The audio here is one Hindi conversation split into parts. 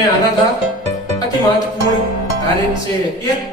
में आना था अति महत्वपूर्ण तारीख से एक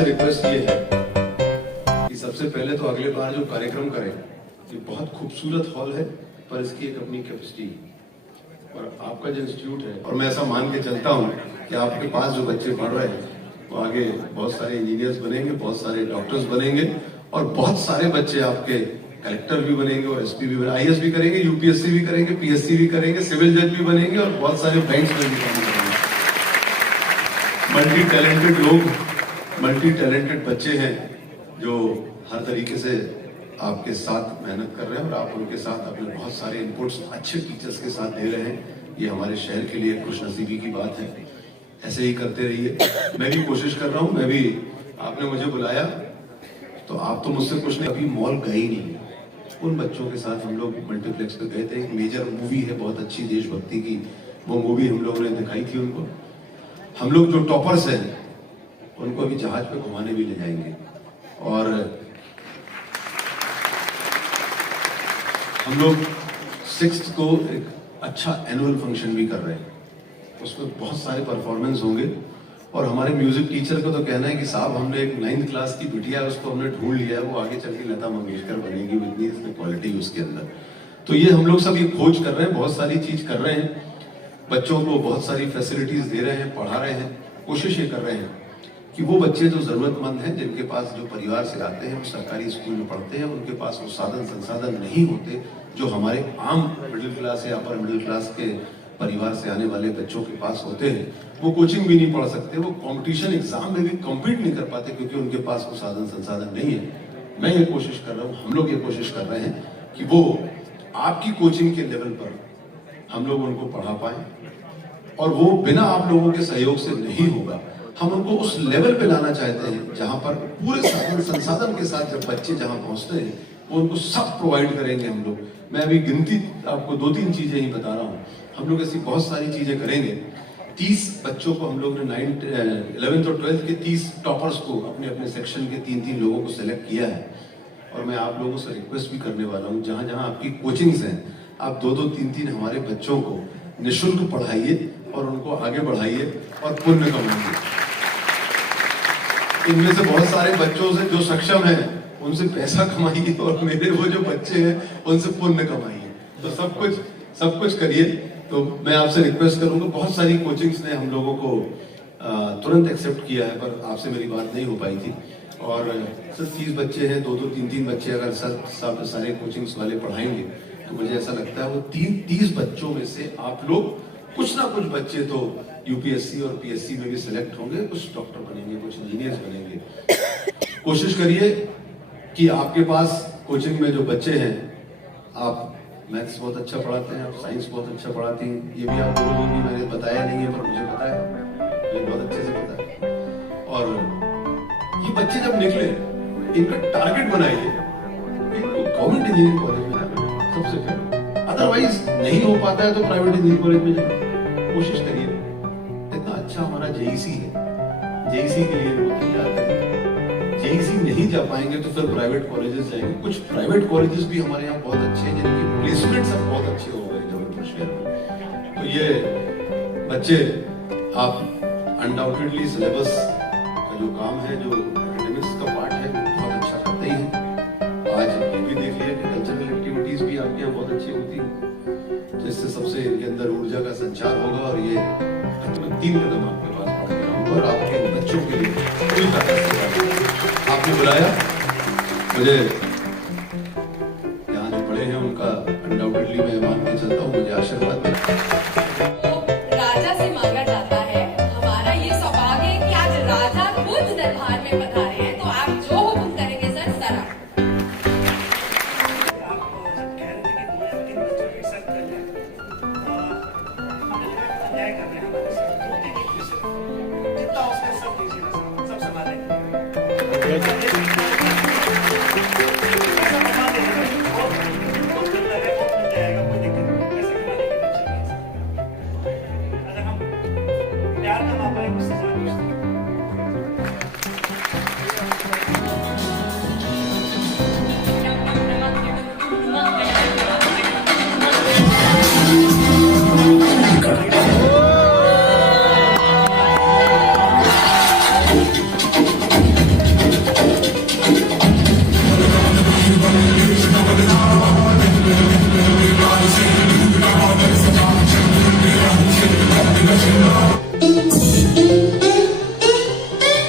रिक्वेस्ट ये है कि सबसे पहले तो अगले बार जो कार्यक्रम करें, ये बहुत खूबसूरत हॉल है पर इसकी एक अपनी कैपेसिटी और आपका जो इंस्टीट्यूट है, और मैं ऐसा मान के चलता हूँ कि आपके पास जो बच्चे पढ़ रहे हैं वो आगे बहुत सारे इंजीनियर्स बनेंगे, बहुत सारे डॉक्टर्स बनेंगे और बहुत सारे बच्चे आपके कलेक्टर भी बनेंगे और एसपी भी बनेंगे, आईएएस भी करेंगे, यूपीएससी भी करेंगे, पीएससी भी करेंगे, सिविल जज भी बनेंगे और बहुत सारे बैंक्स में भी काम करेंगे। मल्टी टैलेंटेड लोग, मल्टी टैलेंटेड बच्चे हैं जो हर तरीके से आपके साथ मेहनत कर रहे हैं और आप उनके साथ अपने बहुत सारे इनपुट्स अच्छे टीचर्स के साथ दे रहे हैं। ये हमारे शहर के लिए खुशनसीबी की बात है। ऐसे ही करते रहिए। मैं भी कोशिश कर रहा हूँ, मैं भी, आपने मुझे बुलाया तो आप तो मुझसे कुछ नहीं, अभी मॉल गए ही नहीं। उन बच्चों के साथ हम लोग मल्टीप्लेक्स पे गए थे, एक मेजर मूवी है बहुत अच्छी देशभक्ति की, वो मूवी हम लोगों ने दिखाई थी उनको। हम लोग जो टॉपर्स हैं उनको अभी जहाज पे घुमाने भी ले जाएंगे और हम लोग 6th को एक अच्छा एनुअल फंक्शन भी कर रहे हैं, उसमें बहुत सारे परफॉर्मेंस होंगे। और हमारे म्यूजिक टीचर को तो कहना है कि साहब हमने एक 9th क्लास की बिटिया है, उसको हमने ढूंढ लिया है, वो आगे चल के लता मंगेशकर बनेगी, इतनी इसमें क्वालिटी उसके अंदर। तो ये हम लोग सब ये खोज कर रहे हैं, बहुत सारी चीज कर रहे हैं, बच्चों को बहुत सारी फैसिलिटीज दे रहे हैं, पढ़ा रहे हैं। कोशिश ये कर रहे हैं कि वो बच्चे जो जरूरतमंद हैं, जिनके पास, जो परिवार से आते हैं, सरकारी स्कूल में पढ़ते हैं, उनके पास वो साधन संसाधन नहीं होते जो हमारे आम मिडिल क्लास या अपर मिडिल क्लास के परिवार से आने वाले बच्चों के पास होते हैं, वो कोचिंग भी नहीं पढ़ सकते, वो कंपटीशन एग्जाम में भी कम्पीट नहीं कर पाते क्योंकि उनके पास वो साधन संसाधन नहीं है। मैं ये कोशिश कर रहा हूँ, हम लोग ये कोशिश कर रहे हैं कि वो आपकी कोचिंग के लेवल पर हम लोग उनको पढ़ा पाए, और वो बिना आप लोगों के सहयोग से नहीं होगा। हम उनको उस लेवल पे लाना चाहते हैं जहां पर पूरे साधन संसाधन के साथ जब बच्चे जहां पहुंचते हैं वो उनको सब प्रोवाइड करेंगे हम लोग। मैं अभी गिनती आपको 2-3 चीजें ही बता रहा हूँ, हम लोग ऐसी बहुत सारी चीजें करेंगे। 30 बच्चों को हम लोग ने 11th और 12th के 30 टॉपर्स को अपने अपने सेक्शन के 3-3 लोगों को सिलेक्ट किया है। और मैं आप लोगों से रिक्वेस्ट भी करने वाला हूँ, जहां जहां आपकी कोचिंग्स हैं, आप 2-2, 3-3 हमारे बच्चों को निःशुल्क पढ़ाइए और उनको आगे बढ़ाइए और पुण्य कमाइए। इनमें से बहुत सारे बच्चों से जो सक्षम हैं उनसे पैसा कमाइए और मेरे वो जो बच्चे हैं उनसे पुण्य कमाइए। तो सब कुछ करिए। तो मैं आपसे रिक्वेस्ट करूंगा, बहुत सारी कोचिंग्स ने हम लोगों को तुरंत एक्सेप्ट किया है, पर आपसे मेरी बात नहीं हो पाई थी। और सिर्फ 30 बच्चे हैं, 2-2, 3-3 बच्चे अगर सारे कोचिंग्स वाले पढ़ाएंगे तो मुझे ऐसा लगता है वो 30 बच्चों में से आप लोग कुछ ना कुछ बच्चे तो यूपीएससी और पीएससी में भी सिलेक्ट होंगे, कुछ डॉक्टर बनेंगे, कुछ इंजीनियर्स बनेंगे। कोशिश करिए कि आपके पास कोचिंग में जो बच्चे हैं, आप मैथ्स बहुत अच्छा पढ़ाते हैं, आप साइंस बहुत अच्छा पढ़ाती हैं, ये भी आप बोलोगे कि मैंने बताया नहीं है, पर मुझे पता है, मुझे बहुत अच्छे से पता है। और ये बच्चे जब निकले, इनका टारगेट बनाइए गवर्नमेंट इंजीनियरिंग कॉलेज में सबसे पहले, अदरवाइज नहीं हो पाता है तो प्राइवेट इंजीनियरिंग कॉलेज में जाए। कोशिश करिए। इतना अच्छा हमारा जेईसी है, जेईसी के लिए लोग तैयार करेंगे। जेईसी नहीं जा पाएंगे तो फिर प्राइवेट कॉलेजेस जाएंगे। कुछ प्राइवेट कॉलेजेस भी हमारे यहाँ बहुत अच्छे हैं, जिनकी प्लेसमेंट सब बहुत अच्छे हो गए जबलपुर शहर में। तो ये बच्चे, आप अनडाउटेडली सिलेबस का जो काम है, जो एकेडमिक्स का पार्ट है, वो बहुत अच्छा करते ही हैं। आज ये भी देख लिया कि कल्चरल एक्टिविटीज भी आपके यहाँ बहुत अच्छी होती है, जिससे सबसे इनके अंदर ऊर्जा का संचार होगा। और ये 3 कदम आपके पास बढ़ के आऊंगा और आपके बच्चों के लिए पूरी ताकत से आपने बुलाया। मुझे यहाँ जो पढ़े हैं उनका अनडाउटेडली मैं मान के चलता हूँ, मुझे आशीर्वाद मिला। राजा से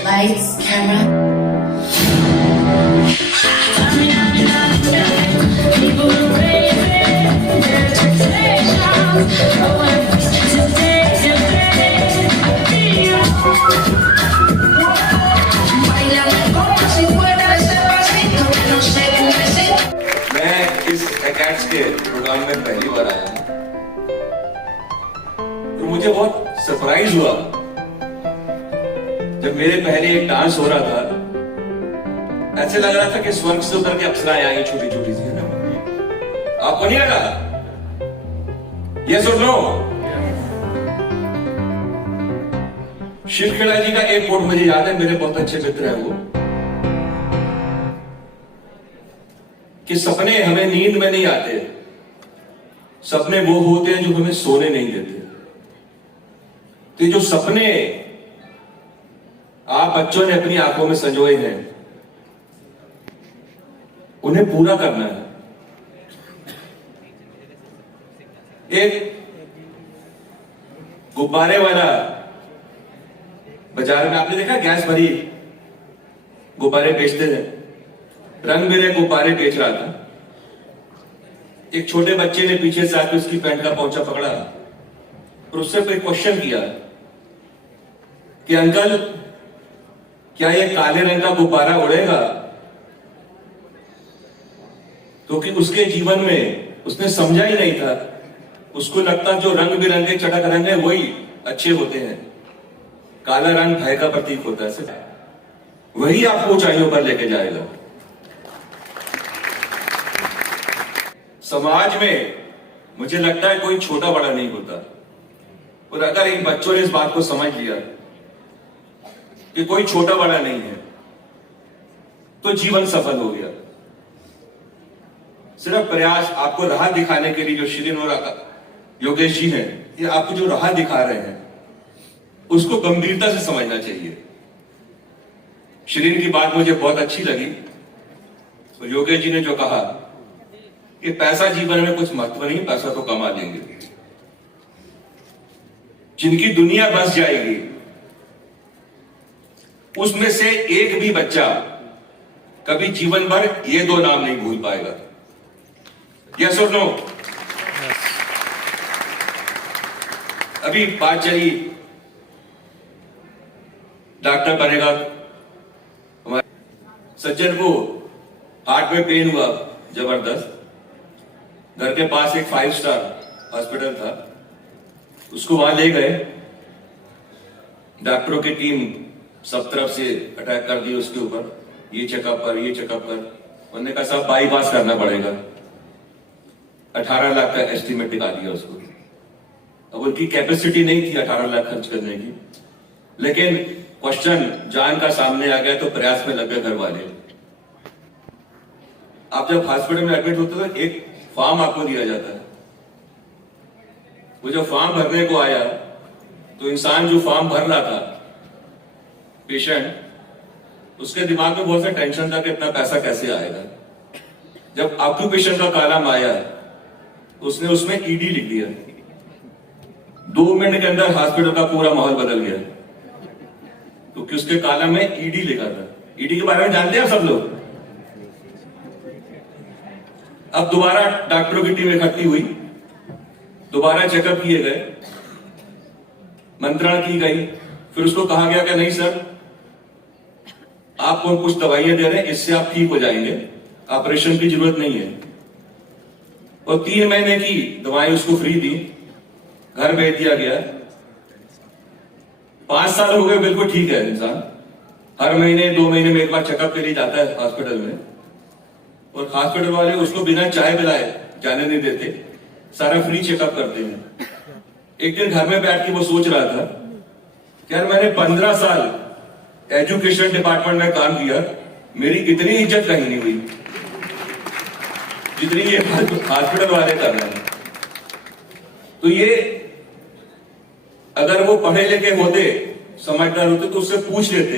Lights, camera. People are raising their expectations. Oh, I'm today's your day. Bailando como si fuera ese pasito que no sé cómo es. मैं इस एकेट्स के प्रोग्राम में पहली बार आया हूं, तो मुझे बहुत सरप्राइज हुआ जब मेरे पहले एक डांस हो रहा था। ऐसे लग रहा था कि स्वर्ग से उतर के अप्सराएं आई, छोटी छोटी सी, है ना? आपको नहीं लगा? यस और नो? शिव खेड़ा जी का एक कोट मुझे याद है, मेरे बहुत अच्छे मित्र हैं वो, कि सपने हमें नींद में नहीं आते, सपने वो होते हैं जो हमें सोने नहीं देते। तो ये जो सपने आप बच्चों ने अपनी आंखों में संजोए हैं, उन्हें पूरा करना है। एक गुब्बारे वाला बाजार में आपने देखा, गैस भरी गुब्बारे बेचते हैं, रंग बिरंगे गुब्बारे बेच रहा था। एक छोटे बच्चे ने पीछे से आकर उसकी पैंट का पोंचा पकड़ा और उससे कोई क्वेश्चन किया कि अंकल, क्या ये काले रंग का गुब्बारा उड़ेगा? क्योंकि उसके जीवन में उसने समझा ही नहीं था, उसको लगता जो रंग बिरंगे चटक रंग है वही अच्छे होते हैं, काला रंग भय का प्रतीक होता है, सिर्फ वही आपको ऊंचाइयों पर लेके जाएगा। समाज में मुझे लगता है कोई छोटा बड़ा नहीं होता, और अगर इन बच्चों ने इस बात को समझ लिया कि कोई छोटा बड़ा नहीं है, तो जीवन सफल हो गया। सिर्फ प्रयास आपको राह दिखाने के लिए जो शिरीन और योगेश जी हैं, ये आपको जो राह दिखा रहे हैं उसको गंभीरता से समझना चाहिए। शिरीन की बात मुझे बहुत अच्छी लगी, तो योगेश जी ने जो कहा कि पैसा जीवन में कुछ महत्व नहीं, पैसा तो कमा लेंगे। जिनकी दुनिया बस जाएगी उसमें से एक भी बच्चा कभी जीवन भर ये दो नाम नहीं भूल पाएगा। यस और नो? अभी बात चली डॉक्टर बनेगा, हमारे सज्जन को हार्ट में पेन हुआ जबरदस्त, घर के पास एक 5 स्टार हॉस्पिटल था, उसको वहां ले गए। डॉक्टरों की टीम सब तरफ से अटैक कर दी उसके ऊपर, ये चेकअप कर, ये चेकअप कर। उन्होंने कहा सब बाईपास करना पड़ेगा। 18 लाख का एस्टिमेट दिखा दिया उसको। अब उनकी कैपेसिटी नहीं थी 18 लाख खर्च करने की, लेकिन क्वेश्चन जान का सामने आ गया तो प्रयास में लग गए घर वाले। आप जब हॉस्पिटल में एडमिट होते हो, एक फॉर्म आपको दिया जाता है। वो जब फॉर्म भरने को आया तो इंसान जो फॉर्म भर रहा था, पेशेंट, उसके दिमाग में बहुत सा टेंशन था कि इतना पैसा कैसे आएगा। जब ऑक्यूपेशन का कॉलम आया तो उसने उसमें ईडी लिख दिया। 2 मिनट के अंदर हॉस्पिटल का पूरा माहौल बदल गया, क्योंकि उसके कॉलम में ईडी लिखा था। ईडी के बारे में जानते हैं आप सब लोग? अब दोबारा डॉक्टरों की टीम इकट्ठी हुई, दोबारा चेकअप किए गए, मंत्रणा की गई, फिर उसको कहा गया कि नहीं सर, आपको कुछ दवाइयां दे रहे हैं, इससे आप ठीक हो जाएंगे, ऑपरेशन की जरूरत नहीं है। और 3 महीने की दवाएं उसको फ्री दी, घर भेज दिया गया। 5 साल हो गए, बिल्कुल ठीक है इंसान, हर महीने 2 महीने में एक बार चेकअप के लिए जाता है हॉस्पिटल में, और हॉस्पिटल वाले उसको बिना चाय पिलाए जाने नहीं देते, सारा फ्री चेकअप करते हैं। एक दिन घर में बैठ के वो सोच रहा था कि यार मैंने 15 साल एजुकेशन डिपार्टमेंट में काम किया, मेरी इतनी इज्जत कहीं नहीं हुई जितनी ये हॉस्पिटल वाले कर रहे हैं। तो ये अगर वो पढ़े लिखे होते, समझदार होते, तो उससे पूछ लेते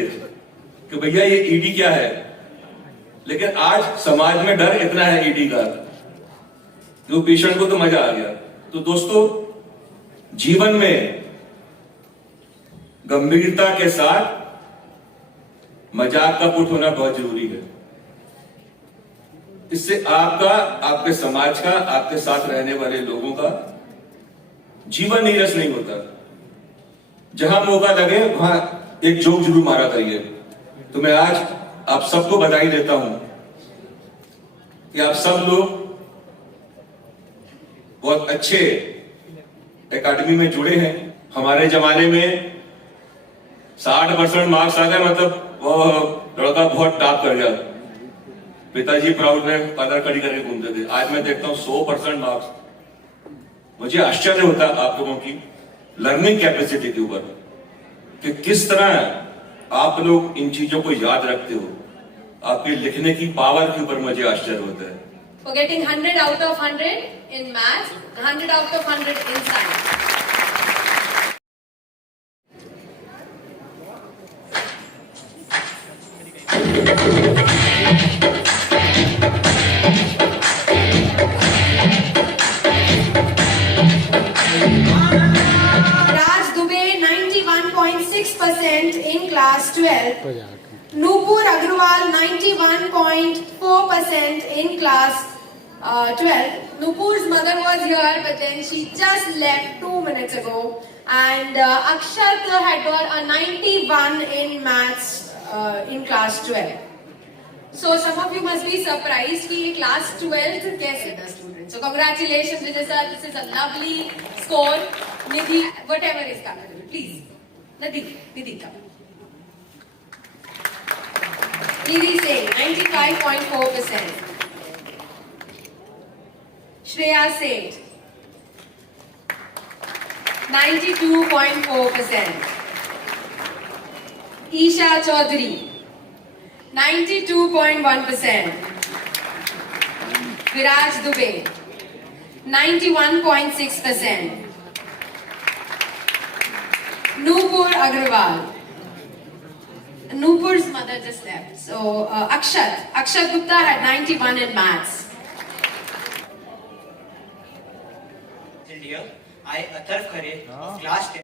कि भैया ये ईडी क्या है। लेकिन आज समाज में डर इतना है ईडी का, जो पेशेंट को तो मजा आ गया। तो दोस्तों, जीवन में गंभीरता के साथ मजाक का पुट होना बहुत जरूरी है। इससे आपका, आपके समाज का, आपके साथ रहने वाले लोगों का जीवन नीरस नहीं होता। जहां मौका लगे वहां एक जोक जरूर मारा करिए। तो मैं आज आप सबको बधाई देता हूं कि आप सब लोग बहुत अच्छे एकेडमी में जुड़े हैं। हमारे जमाने में 60% मार्क्स आ गए, मतलब वो लड़का बहुत टॉप कर गया, पिताजी प्राउड में कलर कड़ी करके घूमते थे। आज मैं देखता हूं 100% मार्क्स। मुझे आश्चर्य होता है आप लोगों की लर्निंग कैपेसिटी के ऊपर, कि किस तरह आप लोग इन चीजों को याद रखते हो। आपके लिखने की पावर के ऊपर मुझे आश्चर्य होता है। For getting 100 out of 100 in maths, 100 out of 100 in science. Raj Dubey 91.6% in class 12. Nupur Agrawal 91.4% in class 12. Nupur's mother was here, but then she just left 2 minutes ago. And Akshat had got a 91 in maths in class 12. So some of you must be surprised कि ये class 12th कैसे था student. So congratulations Vijay sir, this is a lovely score. Nidhi, whatever is coming, please. Nidhi come. Nidhi Singh 95.4%. Shreya Seth 92.4%. Isha Chaudhary 92.1%. Viraj Dubey 91.6%. Nupur Agrawal. Nupur's mother just left. So Akshat Gupta had 91 in maths. Dear, I Atharv Khare of class 10.